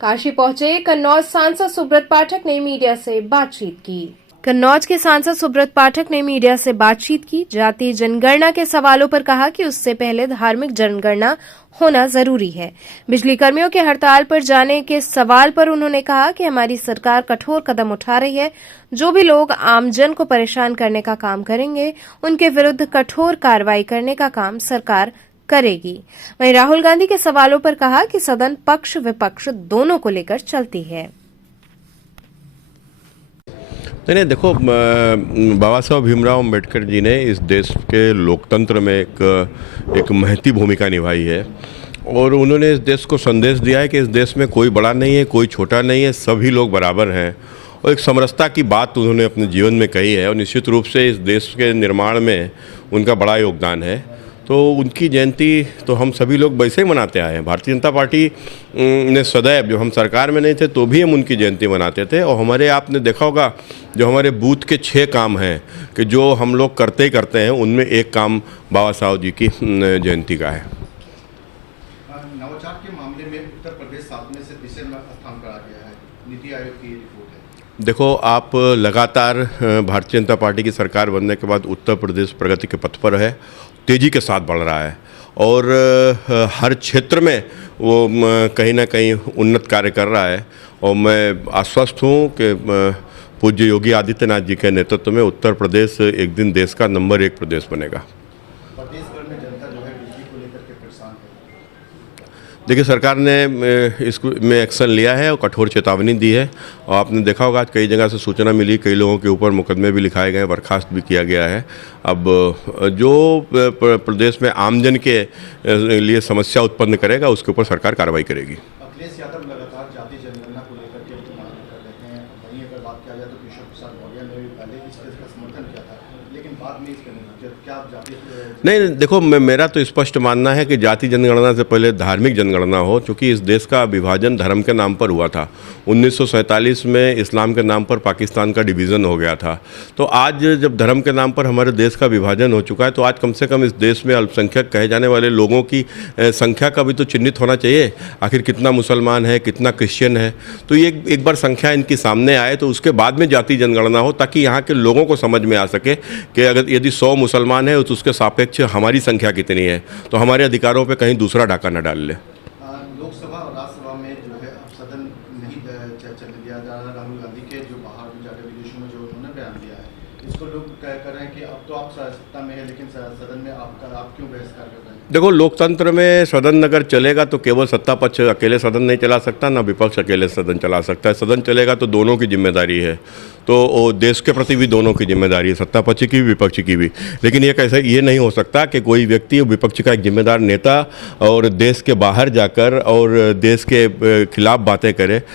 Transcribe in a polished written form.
काशी पहुंचे कन्नौज सांसद सुब्रत पाठक ने मीडिया से बातचीत की। कन्नौज के सांसद सुब्रत पाठक ने मीडिया से बातचीत की। जातीय जनगणना के सवालों पर कहा कि उससे पहले धार्मिक जनगणना होना जरूरी है। बिजली कर्मियों के हड़ताल पर जाने के सवाल पर उन्होंने कहा कि हमारी सरकार कठोर कदम उठा रही है। जो भी लोग आमजन को परेशान करने का काम करेंगे, उनके विरुद्ध कठोर कार्रवाई करने का काम सरकार करेगी। वहीं राहुल गांधी के सवालों पर कहा कि सदन पक्ष विपक्ष दोनों को लेकर चलती है। नहीं, देखो, बाबा साहब भीमराव अम्बेडकर जी ने इस देश के लोकतंत्र में एक महती भूमिका निभाई है और उन्होंने इस देश को संदेश दिया है कि इस देश में कोई बड़ा नहीं है, कोई छोटा नहीं है, सभी लोग बराबर हैं। और एक समरसता की बात उन्होंने अपने जीवन में कही है और निश्चित रूप से इस देश के निर्माण में उनका बड़ा योगदान है। तो उनकी जयंती तो हम सभी लोग वैसे ही मनाते आए हैं। भारतीय जनता पार्टी ने सदैव, जब हम सरकार में नहीं थे तो भी हम उनकी जयंती मनाते थे। और हमारे, आपने देखा होगा, जो हमारे बूथ के 6 काम हैं कि जो हम लोग करते ही करते हैं, उनमें एक काम बाबा साहब जी की जयंती का है। नवाचार के मामले में उत्तर प्रदेश 7 में से तीसरे स्थान पर आ गया है, नीति आयोग की रिपोर्ट है। देखो, आप लगातार भारतीय जनता पार्टी की सरकार बनने के बाद उत्तर प्रदेश प्रगति के पथ पर है, तेज़ी के साथ बढ़ रहा है और हर क्षेत्र में वो कहीं ना कहीं उन्नत कार्य कर रहा है। और मैं आश्वस्त हूँ कि पूज्य योगी आदित्यनाथ जी के नेतृत्व में उत्तर प्रदेश एक दिन देश का नंबर 1 प्रदेश बनेगा। प्रदेश भर में जनता जो है बिजली को लेकर के परेशान है। देखिए, सरकार ने इसको में एक्शन लिया है और कठोर चेतावनी दी है। और आपने देखा होगा कई जगह से सूचना मिली, कई लोगों के ऊपर मुकदमे भी लिखाए गए, बर्खास्त भी किया गया है। अब जो प्रदेश में आमजन के लिए समस्या उत्पन्न करेगा उसके ऊपर सरकार कार्रवाई करेगी। अखिलेश यादव लगातार जाति जनगणना को लेकर के मांग कर रहे हैं। वहीं अगर बात किया जाए तो केशव प्रसाद मौर्य ने भी पहले इस केस का समर्थन किया था, लेकिन बाद में इसका नहीं। क्या आप जाति नहीं, देखो, मेरा तो स्पष्ट मानना है कि जाति जनगणना से पहले धार्मिक जनगणना हो, क्योंकि इस देश का विभाजन धर्म के नाम पर हुआ था। 1947 में इस्लाम के नाम पर पाकिस्तान का डिवीज़न हो गया था। तो आज जब धर्म के नाम पर हमारे देश का विभाजन हो चुका है, तो आज कम से कम इस देश में अल्पसंख्यक कहे जाने वाले लोगों की संख्या का भी तो चिन्हित होना चाहिए। आखिर कितना मुसलमान है, कितना क्रिश्चियन है, तो ये एक बार संख्या इनकी सामने आए तो उसके बाद में जाति जनगणना हो, ताकि यहाँ के लोगों को समझ में आ सके कि अगर यदि 100 मुसलमान है तो उसके सापेक्ष हमारी संख्या कितनी है, तो हमारे अधिकारों पे कहीं दूसरा डाका न डाल ले। लोकसभा और राज्यसभा में जो है अब सदन नहीं चल दिया जा रहा। राहुल गांधी के जो बाहर जाकर विदेशों में जो उन्होंने बयान दिया है, इसको लोग कह रहे हैं कि अब तो आप सत्ता में है, लेकिन सदन में आप क्यों बहिष्कार कर रहे हैं? देखो, लोकतंत्र में सदन अगर चलेगा तो केवल सत्ता पक्ष अकेले सदन नहीं चला सकता, ना विपक्ष अकेले सदन चला सकता है। सदन चलेगा तो दोनों की जिम्मेदारी है, तो देश के प्रति भी दोनों की जिम्मेदारी है, सत्ता पक्ष की भी विपक्ष की भी। लेकिन ये नहीं हो सकता कि कोई व्यक्ति विपक्ष का एक जिम्मेदार नेता और देश के बाहर जाकर और देश के खिलाफ बातें करे।